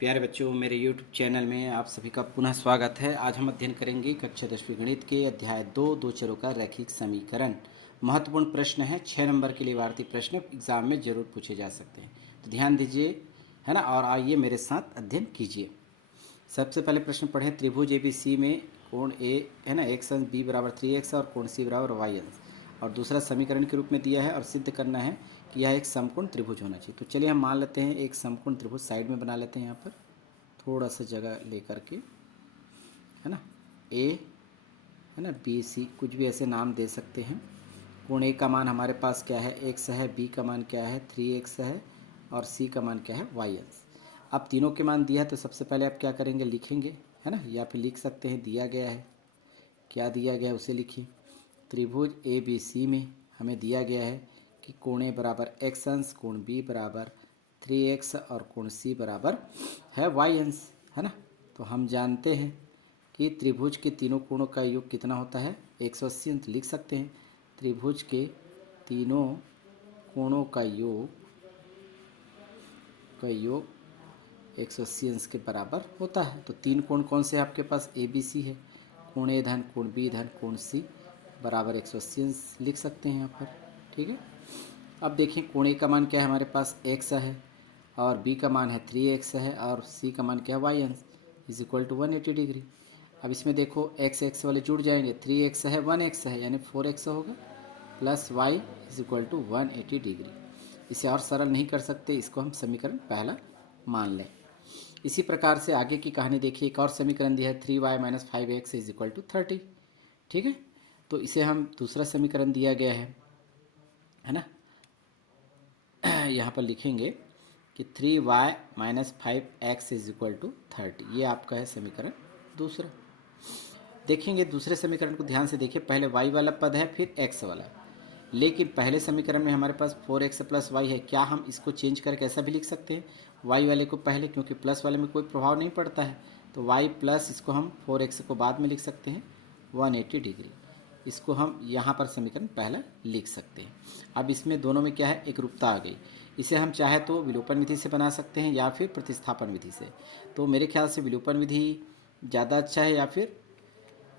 प्यारे बच्चों, मेरे YouTube चैनल में आप सभी का पुनः स्वागत है। आज हम अध्ययन करेंगे कक्षा 10वीं गणित के अध्याय 2 चरों का रैखिक समीकरण। महत्वपूर्ण प्रश्न है, 6 नंबर के लिए वार्ती प्रश्न एग्जाम में जरूर पूछे जा सकते हैं, तो ध्यान दीजिए, है ना। और आइए मेरे साथ अध्ययन कीजिए। सबसे पहले प्रश्न पढ़ें। त्रिभुज ABC में कोण A है ना, एक्स अंश B बराबर 3x और कोण C बराबर y अंश, और दूसरा समीकरण के रूप में दिया है और सिद्ध करना है कि यह एक समकोण त्रिभुज होना चाहिए। तो चलिए हम मान लेते हैं एक समकोण त्रिभुज, साइड में बना लेते हैं, यहाँ पर थोड़ा सा जगह लेकर के, है ना। A है ना, BC, कुछ भी ऐसे नाम दे सकते हैं। कोण A का मान हमारे पास क्या है, x है, B का मान क्या है 3x है, और C का मान क्या है y अंश। अब तीनों के मान दिया है तो सबसे पहले आप क्या करेंगे, लिखेंगे, है ना, या फिर लिख सकते हैं दिया गया है, क्या दिया गया है उसे लिखिए। त्रिभुज ABC में हमें दिया गया है कि कोण A बराबर x अंश, कोण B बराबर 3x और कोण C बराबर है y अंश, है ना। तो हम जानते हैं कि त्रिभुज के तीनों कोणों का योग कितना होता है, 180 अंश। लिख सकते हैं त्रिभुज के तीनों कोणों का योग 180 अंश के बराबर होता है। तो तीन कोण कौन से हैं आपके पास, ABC है, कोण A धन कोण B धन कोण C बराबर 180 अंश लिख सकते हैं यहाँ पर, ठीक है। अब देखिए कोण A का मान क्या है हमारे पास, x है, और B का मान है 3x है, और C का मान क्या है y अंश इज इक्वल टू 180 डिग्री। अब इसमें देखो x वाले जुड़ जाएंगे, 3x है 1x है यानी 4x होगा, plus y is equal to 180 degree. इसे और सरल नहीं कर सकते, इसको हम समीकरण पहला मान लें। इसी प्रकार से आगे की कहानी देखिए, एक और समीकरण दिया है 3y minus 5x is equal to 30, ठीक है। तो इसे हम दूसरा समीकरण दिया गया है ना, यहाँ पर लिखेंगे कि 3y minus 5x is equal to 30, ये आपका है समीकरण दूसरा। देखेंगे दूसरे समीकरण को ध्यान से देखिए, पहले y वाला पद है फिर x वाला, लेकिन पहले समीकरण में हमारे पास 4x प्लस वाई है। क्या हम इसको चेंज करके ऐसा भी लिख सकते हैं, y वाले को पहले, क्योंकि प्लस वाले में कोई प्रभाव नहीं पड़ता है, तो y प्लस इसको हम 4x को बाद में लिख सकते हैं 180 डिग्री। इसको हम यहाँ पर समीकरण पहला लिख सकते हैं। अब इसमें दोनों में क्या है, एक रूपता आ गई। इसे हम चाहे तो विलोपन विधि से बना सकते हैं या फिर प्रतिस्थापन विधि से। तो मेरे ख्याल से विलोपन विधि ज़्यादा अच्छा है, या फिर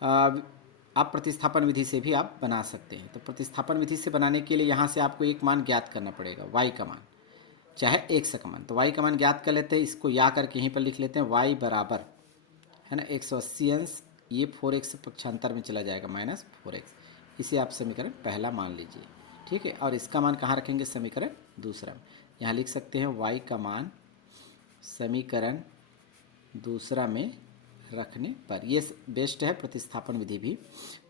आप प्रतिस्थापन विधि से भी आप बना सकते हैं। तो प्रतिस्थापन विधि से बनाने के लिए यहाँ से आपको एक मान ज्ञात करना पड़ेगा, y का मान, चाहे x का मान। तो y का मान ज्ञात कर लेते हैं, इसको या करके यहीं पर लिख लेते हैं, y बराबर है ना 180 अंश, ये 4x पक्षांतर में चला जाएगा माइनस 4x। इसे आप समीकरण पहला मान लीजिए, ठीक है। और इसका मान कहाँ रखेंगे, समीकरण दूसरा में। यहाँ लिख सकते हैं y का मान समीकरण दूसरा में रखने पर, ये बेस्ट है प्रतिस्थापन विधि भी।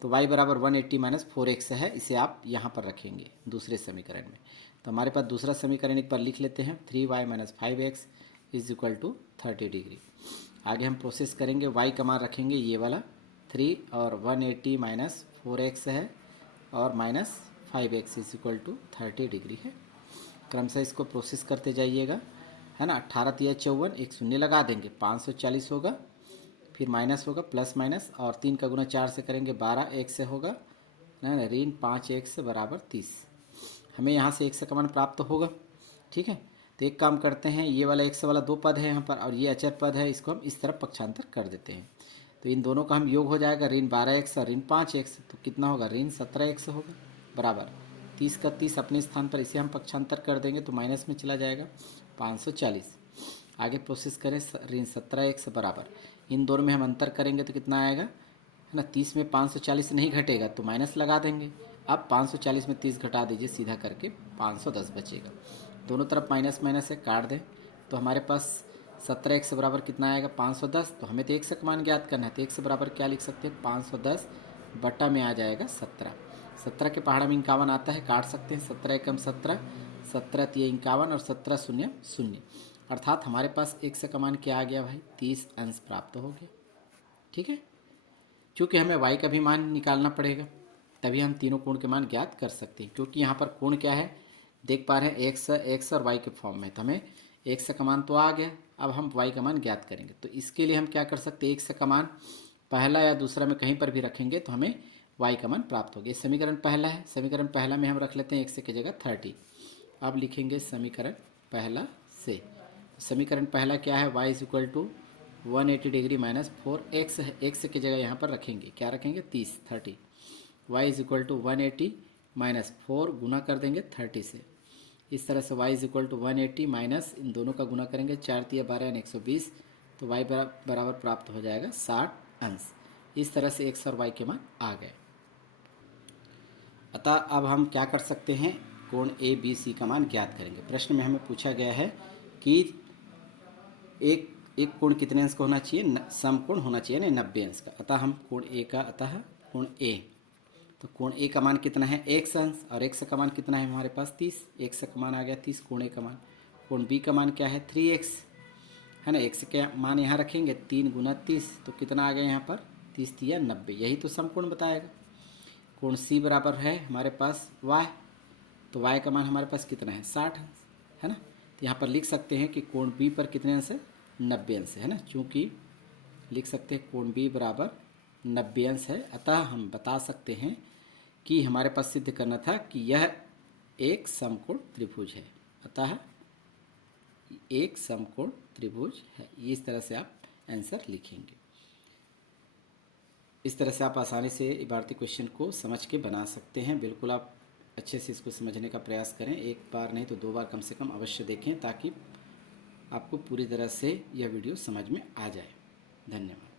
तो y बराबर 180 माइनस 4x है, इसे आप यहाँ पर रखेंगे दूसरे समीकरण में। तो हमारे पास दूसरा समीकरण एक बार लिख लेते हैं, 3y minus 5x is equal to 30 degree. आगे हम प्रोसेस करेंगे, y का मान रखेंगे ये वाला 3, और 180 माइनस 4x है, और minus 5x is equal to 30 degree है। क्रमशः इसको प्रोसेस करते जाइएगा, है ना। 18 तिया 54, एक शून्य लगा देंगे, 540 होगा, फिर माइनस होगा, प्लस माइनस, और 3 का गुना 4 से करेंगे 12, 1 से होगा ना, ऋण 5x बराबर 30। हमें यहाँ से x का मान प्राप्त होगा, ठीक है। तो एक काम करते हैं, ये वाला x वाला दो पद है यहाँ पर, और ये अचर पद है, इसको हम इस तरफ पक्षांतर कर देते हैं। तो इन दोनों का हम योग हो जाएगा, ऋण 12x और ऋण 5x, तो कितना होगा, ऋण 17x होगा, बराबर 30 का 30 अपने स्थान पर, इसे हम पक्षांतर कर देंगे तो माइनस में चला जाएगा 540। आगे प्रोसेस करें, ऋण 17x बराबर, इन दोनों में हम अंतर करेंगे तो कितना आएगा, है ना। 30 में 540 नहीं घटेगा तो माइनस लगा देंगे। अब 540 में 30 घटा दीजिए, सीधा करके 510 बचेगा। दोनों तरफ माइनस माइनस है, काट दें तो हमारे पास 17x बराबर कितना आएगा, 510। तो हमें तो x का मान ज्ञात करना है, तो x बराबर क्या लिख सकते हैं, 510 बटा में आ जाएगा 17। 17 के पहाड़ा में 51 आता है, काट सकते हैं, 17 एकम 17, 17 तिया 51, और 17 शून्य 0, अर्थात हमारे पास x का मान क्या आ गया भाई, 30 अंश प्राप्त हो गया, ठीक है। चूँकि हमें y का भी मान निकालना पड़ेगा, तभी हम तीनों कोण के मान ज्ञात कर सकते हैं। क्योंकि यहाँ पर कोण क्या है, देख पा रहे हैं, x और y के फॉर्म में, तो हमें x का मान तो आ गया, अब हम y का मान ज्ञात करेंगे। तो इसके लिए हम क्या कर सकते हैं, x का मान पहला या दूसरा में कहीं पर भी रखेंगे तो हमें y का मान प्राप्त हो गया। समीकरण पहला है, समीकरण पहला में हम रख लेते हैं x की जगह 30। अब लिखेंगे समीकरण पहला से, समीकरण पहला क्या है, y is equal to 180 degree minus 4x है, x की जगह यहाँ पर रखेंगे, क्या रखेंगे 30 y is equal to 180 minus 4 गुना कर देंगे 30 से। इस तरह से y is equal to 180 minus इन दोनों का गुना करेंगे, 4 तिया 12 यानी 120, तो y बराबर प्राप्त हो जाएगा 60 अंश। इस तरह से x और y के मान आ गए। अतः अब हम क्या कर सकते हैं, कोण ए बी सी का मान ज्ञात करेंगे। प्रश्न में हमें पूछा गया है कि एक कोण कितने अंश का होना चाहिए, समकोण होना चाहिए ना 90 अंश का। अतः हम कोण ए का, अतः कोण ए, तो कोण ए का मान कितना है x अंश, और x का मान कितना है हमारे पास 30, x का मान आ गया 30 कोण ए का मान। कोण बी का मान क्या है 3x है ना, x के मान यहाँ रखेंगे 3 गुना 30, तो कितना आ गया यहाँ पर 30 तिया 90, यही तो समकोण बताएगा। कोण सी बराबर है हमारे पास y, तो y का मान हमारे पास कितना है 60 अंश है ना। तो यहाँ पर लिख सकते हैं कि कोण बी पर कितने अंश है 90 अंश है ना, चूँकि लिख सकते हैं कोण बी बराबर 90 अंश है। अतः हम बता सकते हैं कि हमारे पास सिद्ध करना था कि यह एक समकोण त्रिभुज है। अतः एक समकोण त्रिभुज है, इस तरह से आप आंसर लिखेंगे। इस तरह से आप आसानी से इबारती क्वेश्चन को समझ के बना सकते हैं। बिल्कुल आप अच्छे से इसको समझने का प्रयास करें, एक बार नहीं तो 2 बार कम से कम अवश्य देखें, ताकि आपको पूरी तरह से यह वीडियो समझ में आ जाए। धन्यवाद।